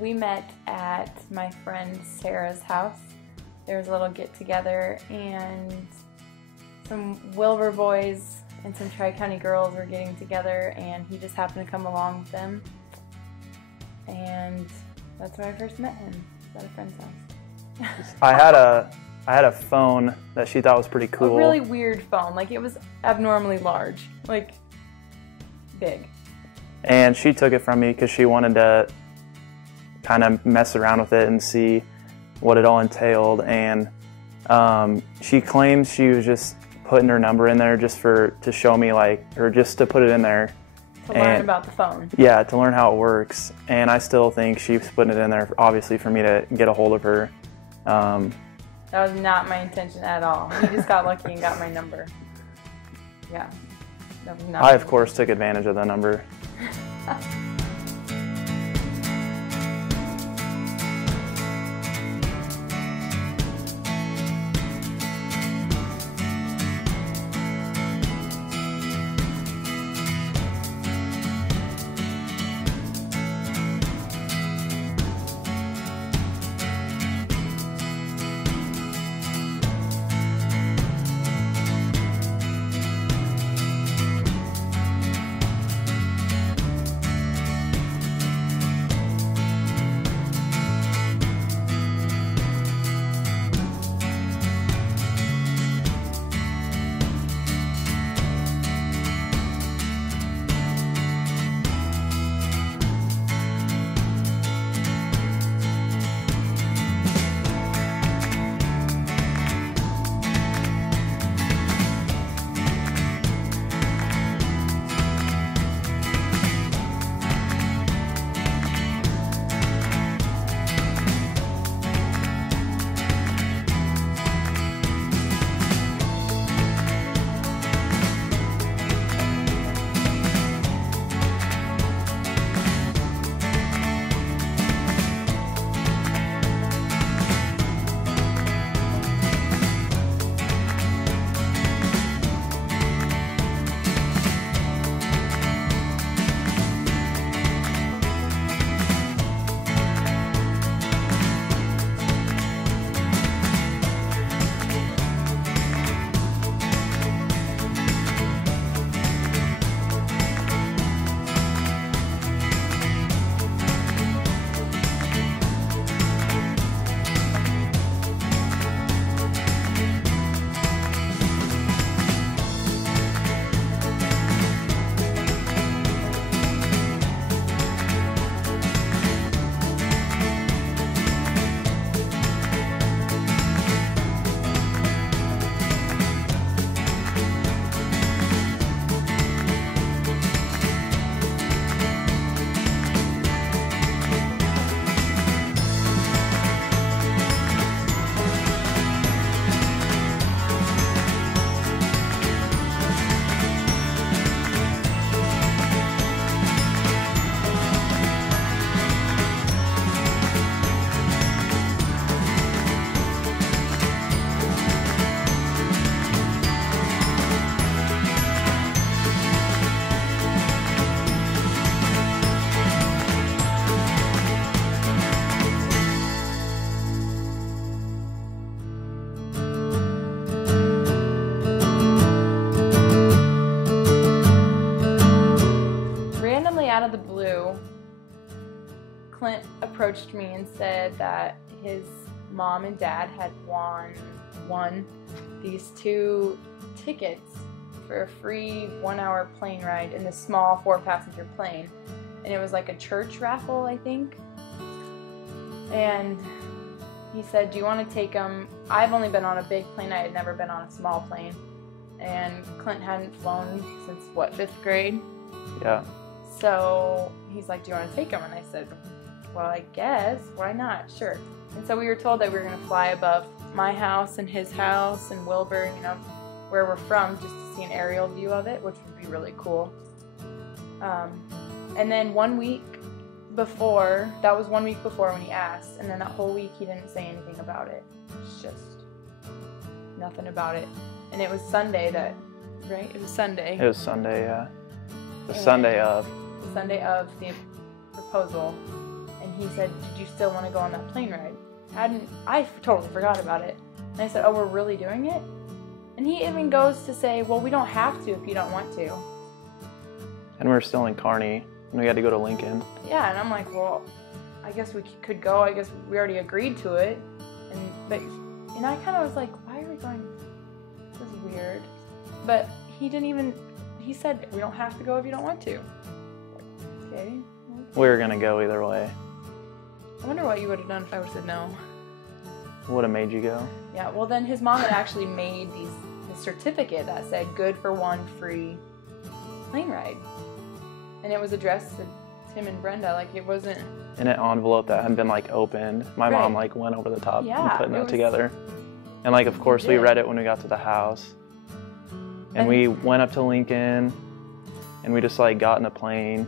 We met at my friend Sarah's house. There was a little get-together, and some Wilbur boys and some Tri-County girls were getting together, and he just happened to come along with them. And that's where I first met him, at a friend's house. I had a phone that she thought was pretty cool. A really weird phone. Like, it was abnormally large. Like, big. And she took it from me because she wanted to kind of mess around with it and see what it all entailed. And she claims she was just putting her number in there just to show me, like, or just to put it in there. To learn about the phone. Yeah, to learn how it works. And I still think she's putting it in there, obviously, for me to get a hold of her. That was not my intention at all. You just got lucky and got my number. Yeah. That was not I, of course, took advantage of the number. Out of the blue, Clint approached me and said that his mom and dad had won these 2 tickets for a free 1-hour plane ride in this small 4-passenger plane, and it was like a church raffle, I think. And he said, do you want to take them? I've only been on a big plane. I had never been on a small plane, and Clint hadn't flown since, what, 5th grade? Yeah. So he's like, do you want to take him? And I said, well, I guess, why not? Sure. And so we were told that we were going to fly above my house and his house and Wilbur, you know, where we're from, just to see an aerial view of it, which would be really cool. And then 1 week before, that was 1 week before when he asked, and then that whole week he didn't say anything about it. It's just nothing about it. And it was Sunday that, right? It was Sunday. It was Sunday, yeah. The Sunday of. The Sunday of the proposal. And he said, did you still want to go on that plane ride? I totally forgot about it. And I said, oh, we're really doing it? And he even goes to say, well, we don't have to if you don't want to. And we were still in Kearney, and we had to go to Lincoln. Yeah, and I'm like, well, I guess we could go. I guess we already agreed to it. And I kind of was like, why are we going? This is weird. But he said, we don't have to go if you don't want to. Okay. We were going to go either way. I wonder what you would have done if I would have said no. Would have made you go. Yeah, well then his mom had actually made this certificate that said good for one free plane ride. And it was addressed to Tim and Brenda, like it wasn't... In an envelope that hadn't been like opened. My mom like went over the top and putting that together. And like of course we read it when we got to the house. And we went up to Lincoln and we just like got in a plane,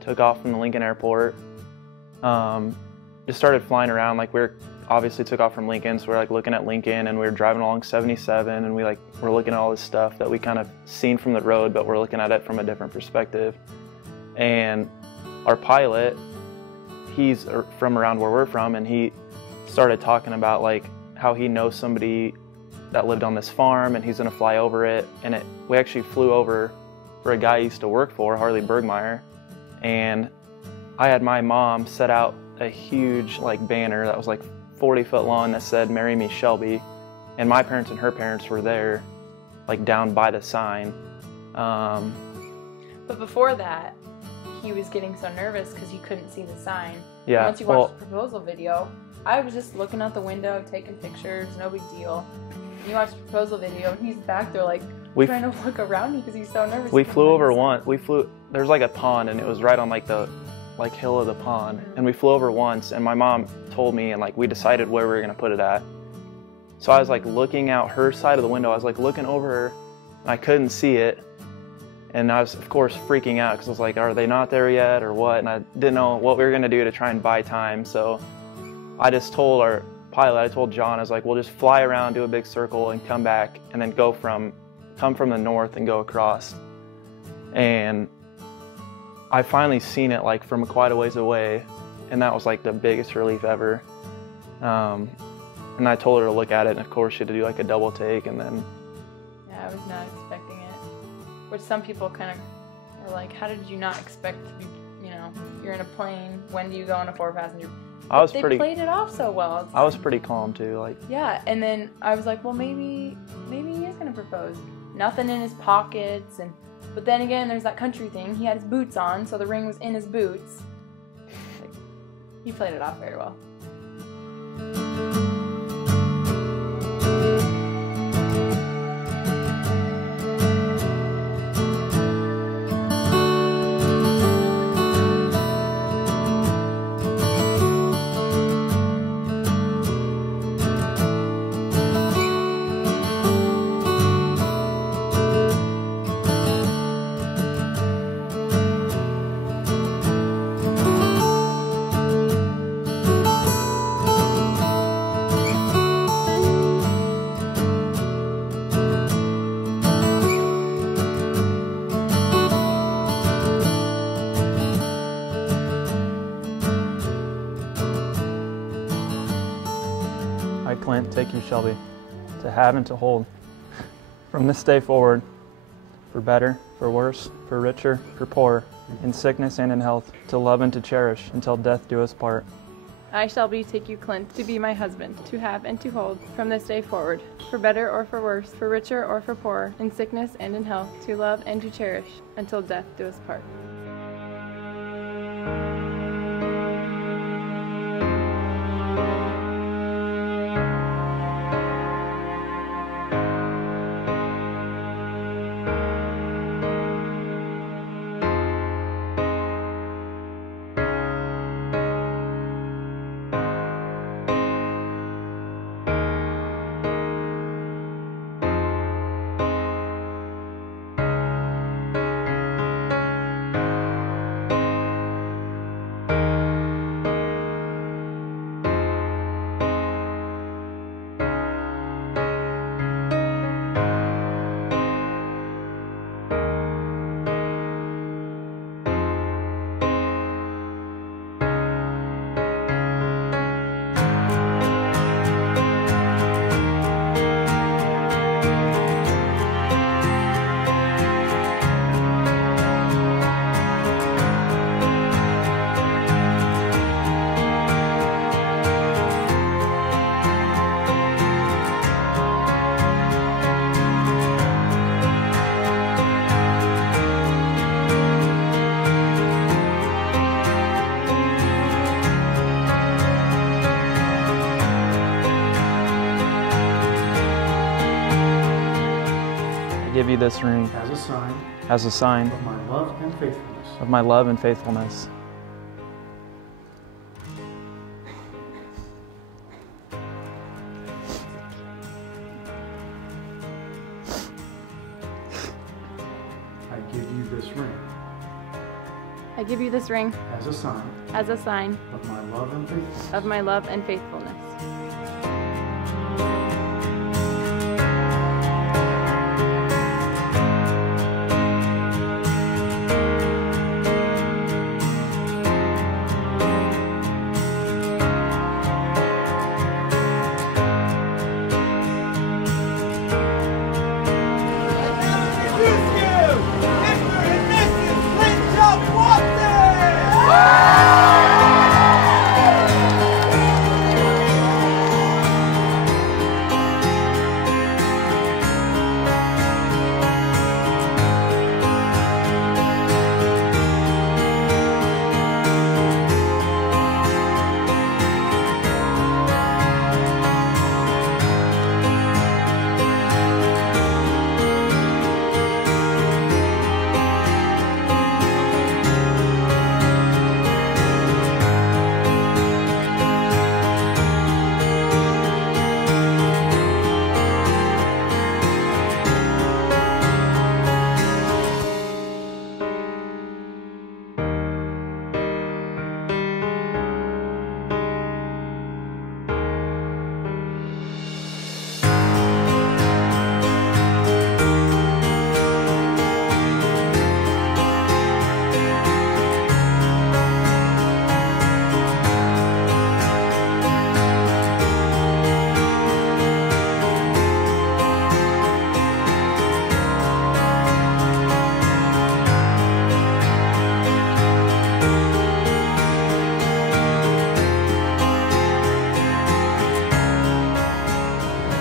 took off from the Lincoln airport, just started flying around. Like obviously took off from Lincoln, so we're like looking at Lincoln and we were driving along 77 and we're looking at all this stuff that we kind of seen from the road, but we're looking at it from a different perspective. And our pilot, he's from around where we're from, and he started talking about like how he knows somebody that lived on this farm and he's gonna fly over it. And we actually flew over for a guy I used to work for, Harley Bergmeyer, and I had my mom set out a huge like banner that was like 40 foot long that said, "Marry me, Shelby." And my parents and her parents were there, like down by the sign. But before that, he was getting so nervous because he couldn't see the sign. Yeah. And once you watched the proposal video, I was just looking out the window, taking pictures, no big deal. And you watched the proposal video, and he's back there like trying to look around me because he's so nervous. We flew over once. There's like a pond, and it was right on like the hill of the pond. And we flew over once, and my mom told me, and like we decided where we were gonna put it at. So I was like looking out her side of the window. I was like looking over her, and I couldn't see it. And I was, of course, freaking out because I was like, are they not there yet or what? And I didn't know what we were gonna do to try and buy time. So I just told our pilot, I told John, I was like, we'll just fly around, do a big circle, and come back, and then come from the north and go across. And I finally seen it like from quite a ways away, and that was like the biggest relief ever. And I told her to look at it, and of course she had to do like a double take, and then... Yeah, I was not expecting it. Which some people kind of are like, how did you not expect to be, you're in a plane, when do you go on a 4-passenger? They played it off so well. I was pretty calm too, like... Yeah, and then I was like, well, maybe he is gonna propose. Nothing in his pockets, but then again, there's that country thing. He had his boots on, so the ring was in his boots. He played it off very well. Clint, take you, Shelby, to have and to hold, from this day forward, for better, for worse, for richer, for poorer, in sickness and in health, to love and to cherish, until death do us part. I, Shelby, take you, Clint, to be my husband, to have and to hold, from this day forward, for better or for worse, for richer or for poorer, in sickness and in health, to love and to cherish, until death do us part. give you this ring as a sign of my love and faithfulness. of my love and faithfulness. I give you this ring I give you this ring as a sign of my love and faithfulness. of my love and faithfulness.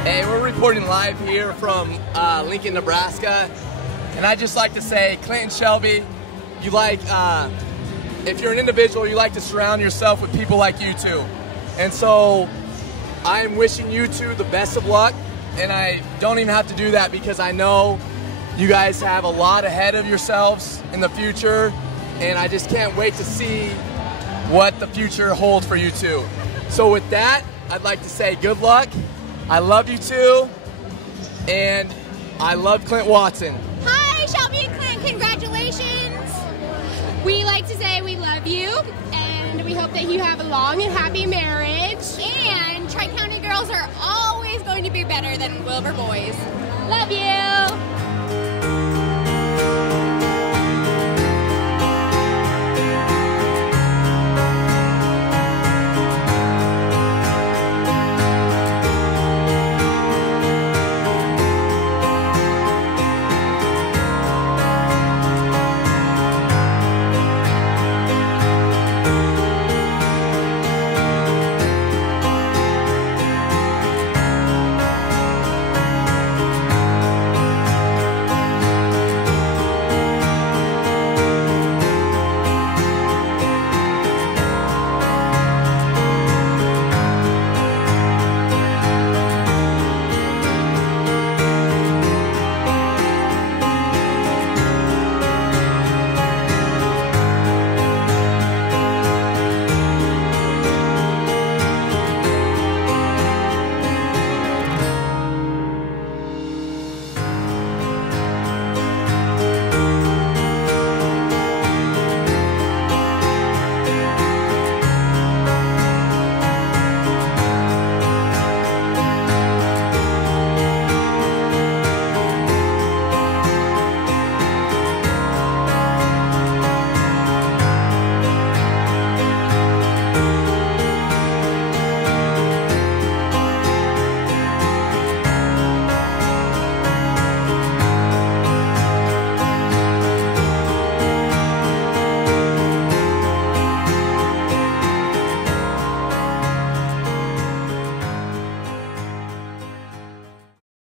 Hey, we're reporting live here from Lincoln, Nebraska, and I'd just like to say, Clint and Shelby, you like, if you're an individual, you like to surround yourself with people like you two. And so, I'm wishing you two the best of luck, and I don't even have to do that because I know you guys have a lot ahead of yourselves in the future, and I just can't wait to see what the future holds for you two. So with that, I'd like to say good luck. I love you two, and I love Clint Watson. Hi, Shelby and Clint, congratulations. We like to say we love you, and we hope that you have a long and happy marriage. And Tri-County girls are always going to be better than Wilbur boys. Love you.